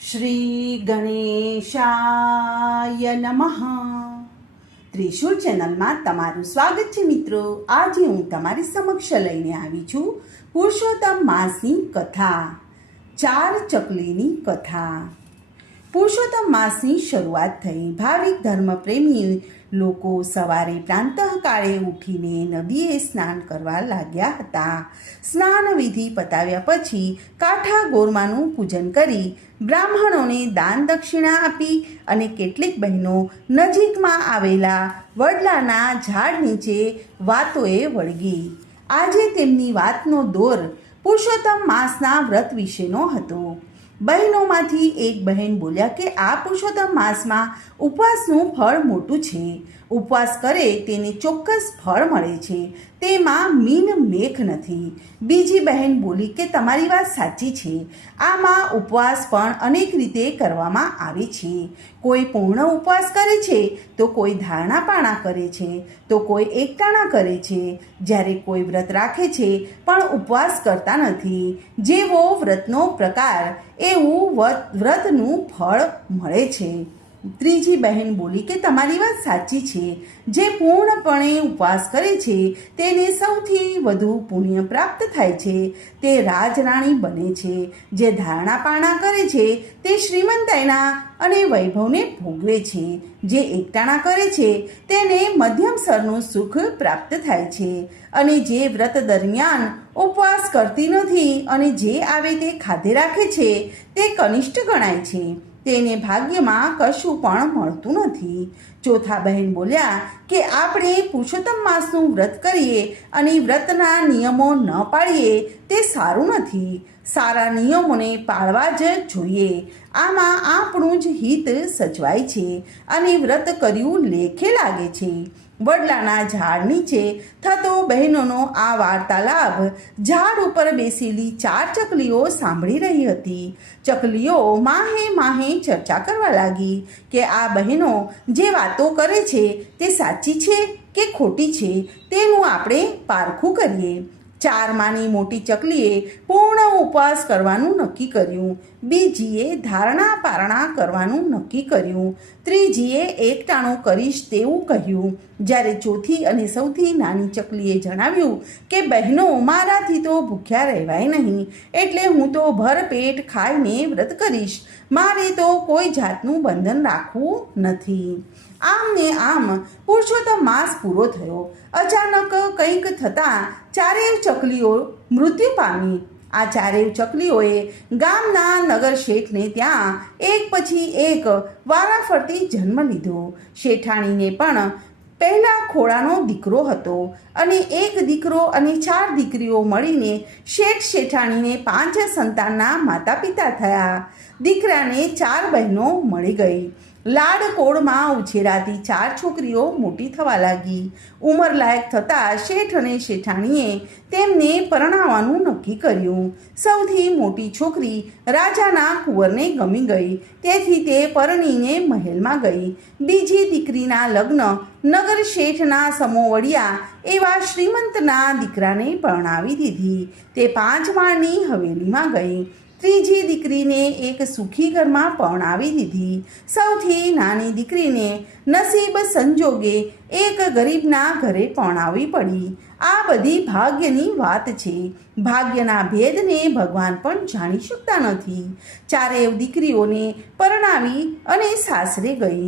શ્રી ગણેશાય નમઃ. ત્રિશુલ ચેનલમાં તમારું સ્વાગત છે મિત્રો. આજે હું તમારી સમક્ષ લઈને આવી છું પુરુષોત્તમ માસની કથા, 4 ચકલીની કથા. પુરુષોત્તમ માસની શરૂઆત થઈ. ભાવિક ધર્મપ્રેમી લોકો સવારે પ્રાંતઃકાળે ઉઠીને નદીએ સ્નાન કરવા લાગ્યા હતા. સ્નાન વિધિ પતાવ્યા પછી કાંઠા ગોરમાનું પૂજન કરી બ્રાહ્મણોને દાન દક્ષિણા આપી અને કેટલીક બહેનો નજીકમાં આવેલા વડલાના ઝાડ નીચે વાતોએ વળગી. આજે તેમની વાતનો દોર પુરુષોત્તમ માસના વ્રત વિશેનો હતો. બહેનોમાંથી એક બહેન બોલ્યા કે આ પુરુષોત્તમ માસમાં ઉપવાસનું ફળ મોટું છે. ઉપવાસ કરે તેને ચોક્કસ ફળ મળે છે, તેમાં મીન મેખ નથી. બીજી બહેન બોલી કે તમારી વાત સાચી છે, આમાં ઉપવાસ પણ અનેક રીતે કરવામાં આવે છે. કોઈ પૂર્ણ ઉપવાસ કરે છે, તો કોઈ ધારણા પાણા કરે છે, તો કોઈ એકટાણા કરે છે. જ્યારે કોઈ વ્રત રાખે છે પણ ઉપવાસ કરતા નથી. જેવો વ્રતનો પ્રકાર એવું વ્રતનું ફળ મળે છે. ત્રીજી બહેન બોલી કે તમારી વાત સાચી છે, જે પૂર્ણપણે ઉપવાસ કરે છે તેને સૌથી વધુ પુણ્ય પ્રાપ્ત થાય છે, તે રાજરાણી બને છે. જે ધારણા પાણા કરે છે તે શ્રીમંતાઈના અને વૈભવને ભોગવે છે. જે એકટાણા કરે છે તેને મધ્યમ સ્તરનું સુખ પ્રાપ્ત થાય છે. અને જે વ્રત દરમિયાન ઉપવાસ કરતી નથી અને જે આવે તે ખાધે રાખે છે તે કનિષ્ઠ ગણાય છે, તેને ભાગ્યમાં કશું પણ મળતું નથી. ચોથા બહેન બોલ્યા કે આપણે પુરુષોત્તમ માસનું વ્રત કરીએ અને વ્રતના નિયમો ન પાળીએ તે સારું નથી. સારા નિયમોને પાળવા જ જોઈએ. આમાં આપણું જ હિત સચવાય છે અને વ્રત કર્યું લેખે લાગે છે. વડલાના ઝાડ નીચે થતો બહેનોનો આ વાર્તાલાપ ઝાડ ઉપર બેસેલી 4 ચકલીઓ સાંભળી રહી હતી. ચકલીઓ માહે માહે ચર્ચા કરવા લાગી કે આ બહેનો જે વાતો કરે છે તે સાચી છે કે ખોટી છે, તેનું આપણે પારખું કરીએ. 4 માની મોટી ચકલીએ પૂર્ણ ઉપવાસ કરવાનું નક્કી કર્યું. બીજીએ ધારણા પારણા કરવાનું નક્કી કર્યું. ત્રીજીએ એકટાણું કરીશ તેવું કહ્યું. જ્યારે ચોથી અને સૌથી નાની ચકલીએ જણાવ્યું કે બહેનો, મારાથી તો ભૂખ્યા રહેવાય નહીં, એટલે હું તો ભરપેટ ખાઈને વ્રત કરીશ. મારે તો કોઈ જાતનું બંધન રાખવું નથી. આમ ને આમ પુરુષોત્તમ માસ પૂરો થયો. અચાનક કંઈક થતાં 4 ચકલીઓ મૃત્યુ પામી. આ 4 ચકલીઓએ ગામના નગર શેઠને ત્યાં એક પછી એક વારાફરતી જન્મ લીધો. શેઠાણીને પણ પહેલા ખોળાનો દીકરો હતો અને એક દીકરો અને 4 દીકરીઓ મળીને શેઠ શેઠાણીને 5 સંતાનના માતા પિતા થયા. દીકરાને 4 બહેનો મળી ગઈ. લાડકોડમાં ઉછેરાતી 4 છોકરીઓ મોટી થવા લાગી. ઉંમરલાયક થતાં શેઠ અને શેઠાણીએ તેમને પરણાવવાનું નક્કી કર્યું. સૌથી મોટી છોકરી રાજાના કુંવરને ગમી ગઈ, તેથી તે પરણીને મહેલમાં ગઈ. બીજી દીકરીના લગ્ન નગર શેઠના સમોવડિયા એવા શ્રીમંતના દીકરાને પરણાવી દીધી. તે 5 માળની હવેલીમાં ગઈ. ત્રીજી દીકરીને એક સુખી ઘરમાં પરણાવી દીધી. સૌથી નાની દીકરીને નસીબ સંજોગે એક ગરીબના ઘરે પરણાવવી પડી. આ બધી ભાગ્યની વાત છે. ભાગ્યના ભેદને ભગવાન પણ જાણી શકતા નથી. 4 દીકરીઓને પરણાવી અને સાસરે ગઈ.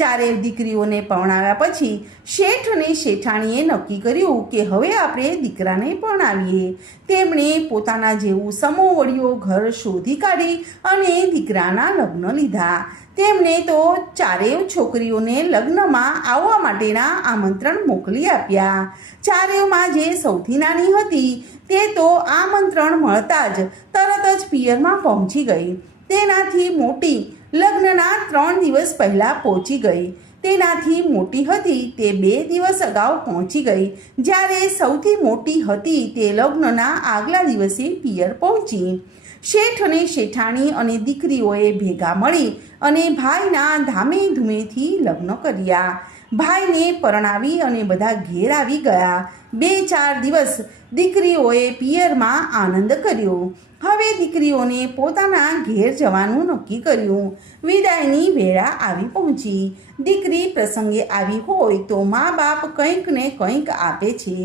4 દીકરીઓને પરણાવ્યા પછી શેઠ અને શેઠાણીએ નક્કી કર્યું કે હવે આપણે દીકરાને પરણાવીએ. તેમણે પોતાના જેવું સમોવડિયો ઘર શોધી કાઢી અને દીકરાના લગ્ન લીધા. તેમણે તો 4 છોકરીઓને લગ્નમાં આવવા માટેના આમંત્રણ મોકલી આપ્યા. 4માં જે સૌથી નાની હતી તે તો આમંત્રણ મળતા જ તરત જ પિયરમાં પહોંચી ગઈ. તેનાથી મોટી લગ્નના 3 દિવસ પહેલાં પહોંચી ગઈ. તેનાથી મોટી હતી તે 2 દિવસ અગાઉ પહોંચી ગઈ. જ્યારે સૌથી મોટી હતી તે લગ્નના આગલા દિવસે પિયર પહોંચી. શેઠ અને શેઠાણી અને દીકરીઓએ ભેગા મળી અને ભાઈના ધામે ધૂમેથી લગ્ન કર્યા. ભાઈને પરણાવી અને બધા ઘેર આવી ગયા. 2-4 દિવસ દીકરીઓએ પિયરમાં આનંદ કર્યો. હવે દીકરીઓને પોતાના ઘેર જવાનું નક્કી કર્યું. વિદાયની વેળા આવી પહોંચી. દીકરી પ્રસંગે આવી હોય તો મા બાપ કંઈક ને કંઈક આપે છે.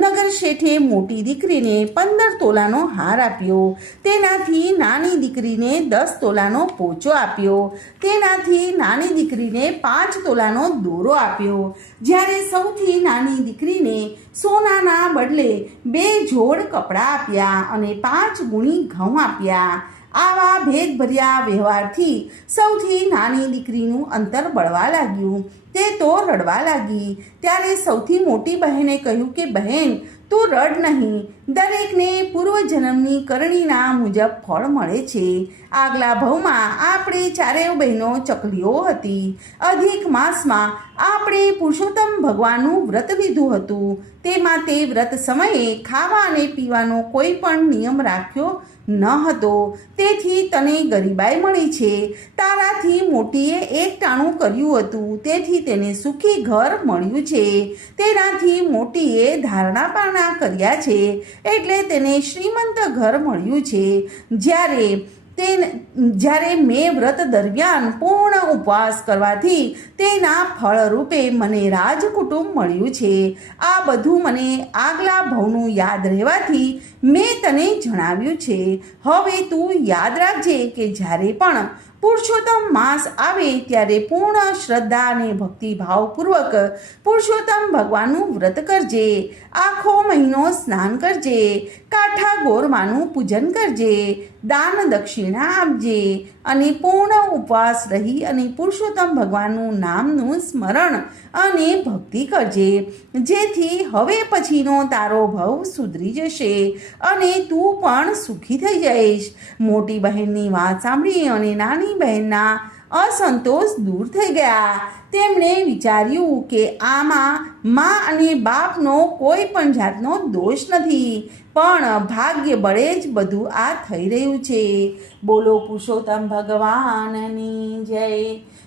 નગર શેઠે મોટી દીકરીને 15 તોલાનો હાર આપ્યો. તેનાથી નાની દીકરીને 10 તોલાનો પોચો આપ્યો. તેનાથી નાની દીકરીને 5 તોલાનો દોરો આપ્યો. જ્યારે સૌથી નાની દીકરીને સોનાના બદલે 2 જોડ કપડાં આપ્યા અને 5 ગુણી ઘઉં આપ્યા. આવા ભેદભર્યા વ્યવહારથી સૌથી નાની દીકરીનું અંતર બળવા લાગ્યું. તે તો રડવા લાગી. ત્યારે સૌથી મોટી બહેને કહ્યું કે બહેન, તું રડ નહીં. દરેકને પૂર્વજન્મની કરણીના મુજબ ફળ મળે છે. આગલા ભવમાં આપણે 4 બહેનો ચકલીઓ હતી. અધિક માસમાં આપણે પુરુષોત્તમ ભગવાનનું વ્રત લીધું હતું. તેમાં તે વ્રત સમયે ખાવા અને પીવાનો કોઈ પણ નિયમ રાખ્યો ન હતો. તેથી તને ગરીબાઈ મળી છે. તારાથી મોટીએ 1 ટાણું કર્યું હતું, તેથી તેને સુખી ઘર મળ્યું છે. તેનાથી મોટીએ ધારણા પારણા કર્યા છે, એટલે તેને શ્રીમંત ઘર મળ્યું છે. જ્યારે મેં વ્રત દરમિયાન પૂર્ણ ઉપવાસ કરવાથી તેના ફળરૂપે મને રાજકુટુંબ મળ્યું છે. આ બધું મને આગલા ભવનું યાદ રહેવાથી મેં તને જણાવ્યું છે. હવે તું યાદ રાખજે કે જ્યારે પણ પુરુષોત્તમ માસ આવે ત્યારે પૂર્ણ શ્રદ્ધા અને ભક્તિભાવપૂર્વક પુરુષોત્તમ ભગવાનનું વ્રત કરજે. આખો મહિનો સ્નાન કરજે. કાઠા ગોરમાનું પૂજન કરજે. દાન દક્ષિણા આપજે અને પૂર્ણ ઉપવાસ રહી અને પુરુષોત્તમ ભગવાનનું નામનું સ્મરણ અને ભક્તિ કરજે. જેથી હવે પછીનો તારો ભવ સુધરી જશે અને તું પણ સુખી થઈ જઈશ. મોટી બહેનની વાત સાંભળી અને નાની બહેનના અસંતોષ દૂર થઈ ગયા. તેમણે વિચાર્યું કે આમાં મા અને બાપનો કોઈ પણ જાતનો દોષ નથી, પણ ભાગ્ય બળે જ બધું આ થઈ રહ્યું છે. બોલો પુરુષોત્તમ ભગવાનની જય.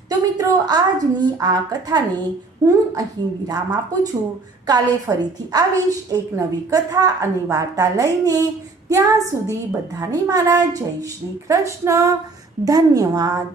તો મિત્રો, આજની આ કથાને હું અહીં વિરામ આપું છું. કાલે ફરીથી આવીશ એક નવી કથા અને વાર્તા લઈને. ત્યાં સુધી બધાને મારા જય શ્રી કૃષ્ણ. ધન્યવાદ.